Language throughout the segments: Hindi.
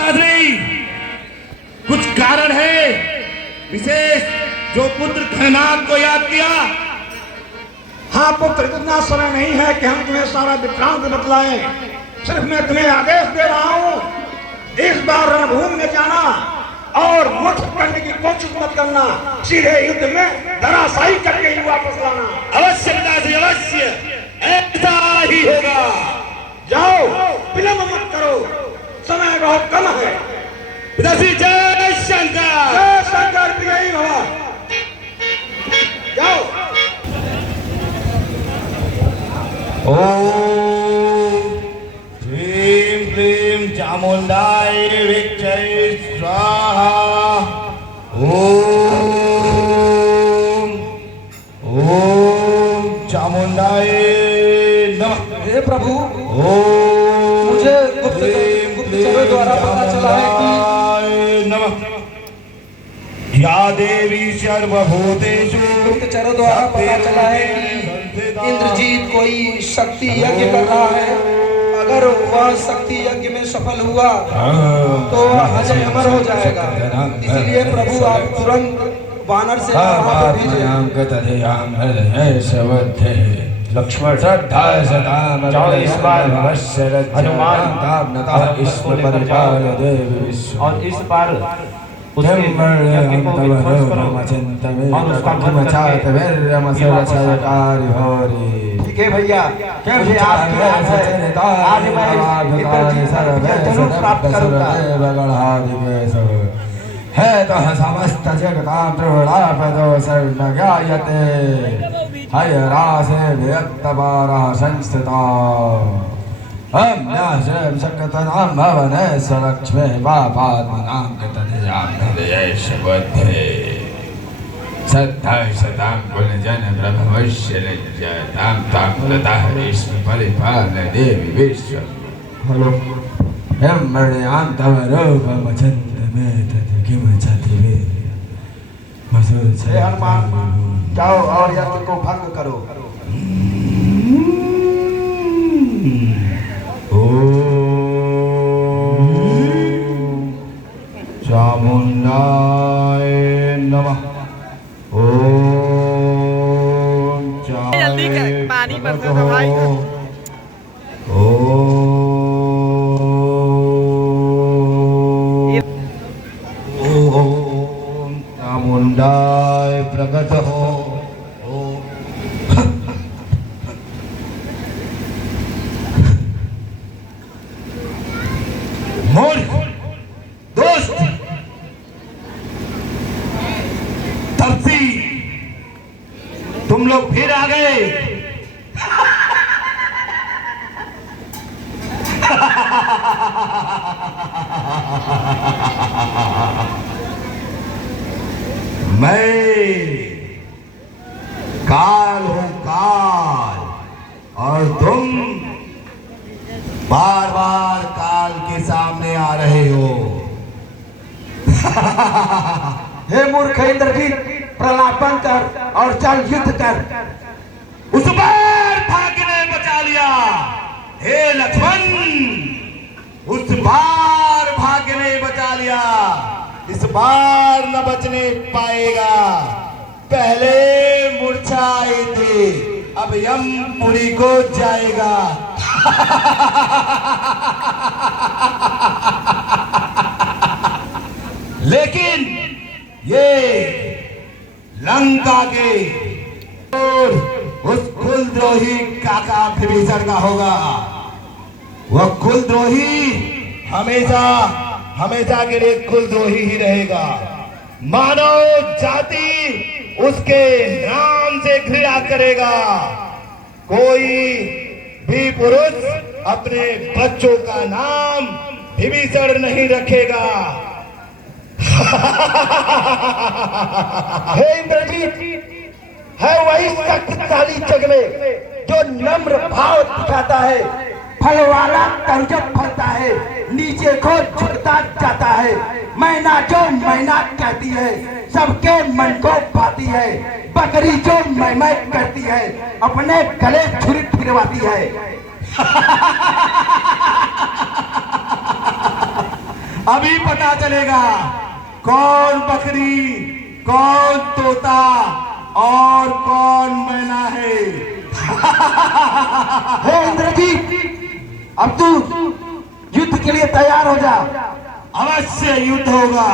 पिताश्री, कुछ कारण है विशेष जो पुत्र खैनात को याद किया? हाँ पुत्र, इतना समय नहीं है कि हम तुम्हें सारा वृत्तांत बतलाएं। सिर्फ मैं तुम्हें आदेश दे रहा हूँ, इस बार रणभूमि में जाना और मुठ करने की कोशिश मत करना, सीधे युद्ध में धराशायी करके ही वापस लाना। अवश्य पिताश्री, अवश्य ऐसा ही होगा। जाओ, विलंब मत करो, समय बहुत कम है। पिताश्री जय शंकर। जय शंकर, विजयी भव। जाओ। ओम ह्रीं क्लीं चामुंडाय विच्चये स्वाहा। ओम चामुंडाय नमः। हे प्रभु, ओम मुझे गुप्तचरों द्वारा पता चला है कि नमः। या देवी सर्वभूतेषु, गुप्तचरों द्वारा पता चला है कि इंद्रजीत कोई शक्ति यज्ञ कर रहा है। अगर वह शक्ति यज्ञ में सफल हुआ तो वह अजय अमर हो जाएगा। इसलिए प्रभु आप तुरंत वानर से वहां पे भेजें। लक्ष्मण श्रद्धा सदाम इस बार हनुमान और इस बार ठीक है भैया, मुझे आपकी आस है, आज मैं इंद्रजीत प्राप्त करूंगा। है तो समस्त जगतां प्रवृणापदो सर्वज्ञायते हयरासे व्यक्तपारः संस्थिता अम्याश्रयं शक्तनां भवने स्वलक्ष्मे पापात्मनां कृतधियां हृदयेश बुद्धे सद्धाय सतां कुलजन प्रभवश्य लज्जतां तां लताः विष्णु परिपाल देवी विश्व हलो यम्मर्यां तव रूपमचन्द्रमे तत् किमचति मसुर हे हनुमान, जाओ और यज्ञ को भंग करो। चामुंडाय नमः। ओम जल्दी कर, पानी बरसा था भाई। ओम चामुंडाय प्रकट हो। मूर्ख दोस्त, तपसी, तुम लोग फिर आ गए। मैं काल हूं काल, और तुम बार बार काल के सामने आ रहे हो। हे मूर्ख इंद्रजीत, प्रलापन कर और चल युद्ध कर। उस बार भाग्य ने बचा लिया। हे लक्ष्मण, उस बार भाग्य ने बचा लिया, इस बार न बचने पाएगा। पहले मूर्छा आई थी, अब यमपुरी को जाएगा। लेकिन ये लंका के और उस कुलद्रोही काका विभीषण का होगा। वह कुलद्रोही हमेशा हमेशा के लिए कुलद्रोही ही रहेगा। मानव जाति उसके नाम से घृणा करेगा। कोई भी पुरुष अपने बच्चों का नाम विभीषण नहीं रखेगा। हे इंद्रजीत, है वही शक्तिशाली चगले जो नम्र भाव दिखाता है, फल वाला तर्जब फलता है, नीचे को झुकता जाता है। मैना जो मैना कहती है, सबके मन को पाती है। बकरी जो मैं करती है, अपने गले छुरी फिरवाती है। अभी पता चलेगा कौन बकरी, कौन तोता और कौन मैना है। हे इंद्रजीत, अब तू युद्ध के लिए तैयार हो जा। अवश्य युद्ध होगा।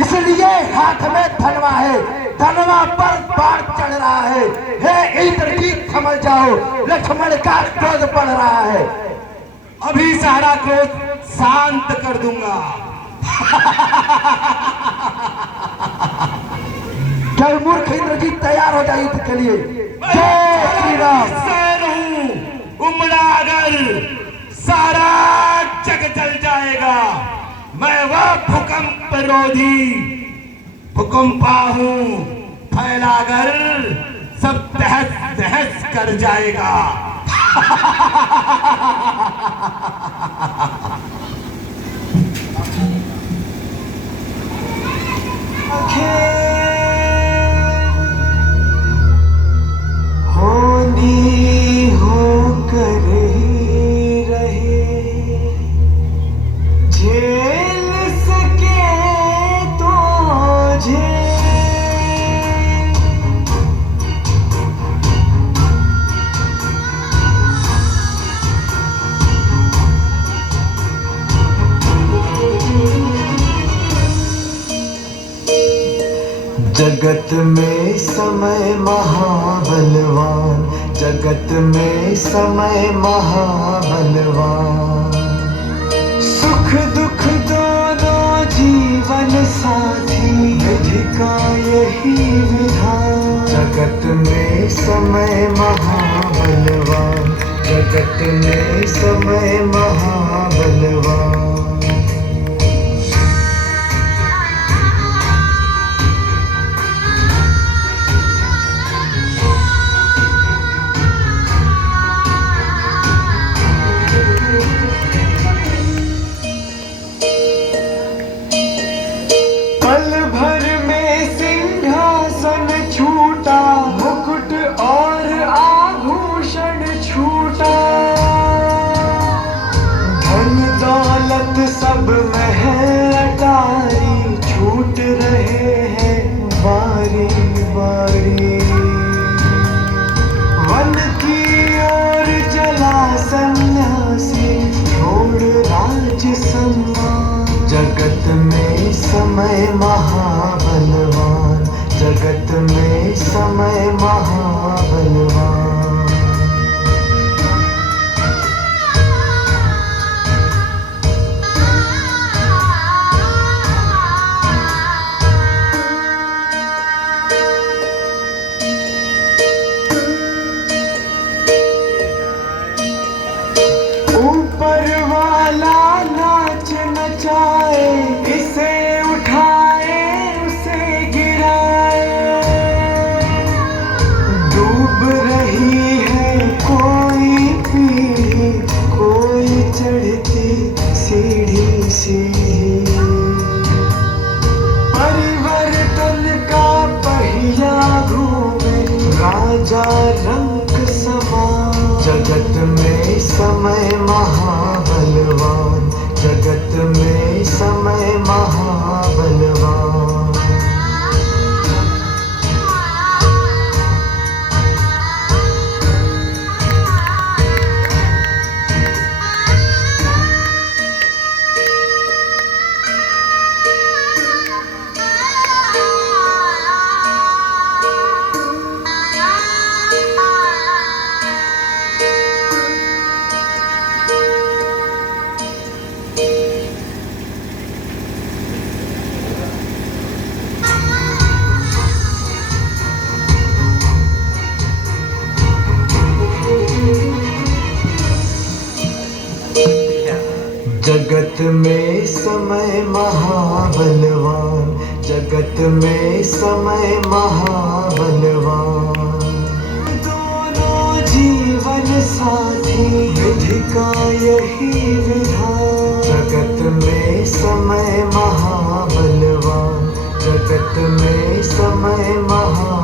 इसलिए हाथ में धनवा है, धनवा पर बाण चढ़ रहा है। हे इंद्रजीत, समझ जाओ, लक्ष्मण का क्रोध बढ़ रहा है। अभी सारा क्रोध शांत कर दूंगा। चल मूर्ख इंद्रजीत, तैयार हो जा युद्ध के लिए। जय श्री राम। उमड़ा अगर सारा जग जल जाएगा। मैं वह भूकंप रोधी भूकंपा हूं, फैलाकर सब तहस तहस कर जाएगा। होनी होकर ही रहे, झेल सके तो झेल। जगत में समय महाबलवान, जगत में समय महाबलवान। सुख दुख दोनों जीवन साथी, विधि का यही विधान। जगत में समय महाबलवान, जगत में समय महाबलवान। पल भर में सिंहासन छूटा, मुकुट और आभूषण छूटा। धन दौलत सब महल अटारी, छूट रहे हैं बारी बारी। वन की ओर चला सन्यासी, छोड़ राज सम्मान। जगत में समय महाबलवान, जगत में समय महाबलवान। ऊपर वाला नाच नचाए, इसे उठाए उसे गिराए। डूब रही है कोई पीढ़ी, कोई चढ़ती सीढ़ी सीढ़ी। परिवर्तन का पहिया घूमे, राजा रंग समान। जगत में समय महाबलवान, जगत में समय महाबलवान। जगत में समय महाबलवान, जगत में समय महाबलवान। दोनों जीवन साथी, विधि का यही विधान। जगत में समय महाबलवान, जगत में समय महा